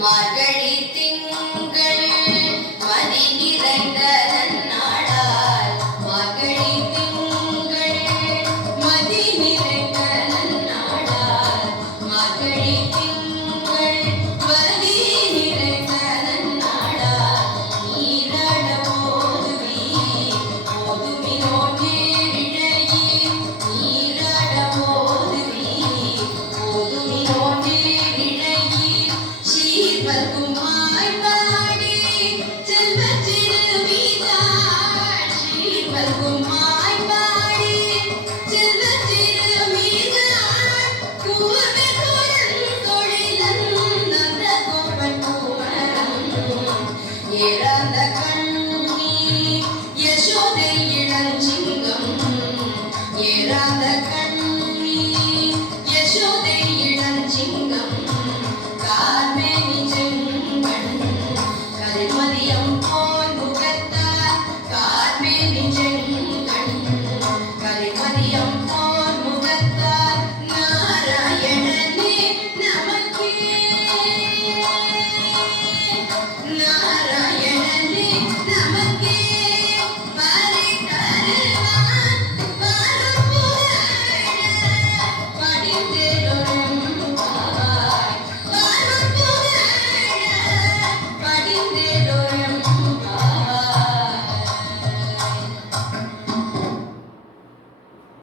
மார்கழி திங்கள் மதி நிறைந்த நன்னாளால் மார்கழி திங்கள் மதி நிறைந்த நன்னாளால் மார்கழி திங்கள் மதி நிறைந்த நன்னாளால் நீராட போதுமினோ நேரிழையீர் நீராட போதுமினோ நேரிழையீர் சீர்வர்க்குமாய் பாடி செல்வச் சிறுமிதாள் சீர்வர்க்குமாய் பாடி செல்வச் சிறுமிதாள் கூர்மை குழந்தொழிலன் நந்த கோபன் குமரன் ஏறாந்த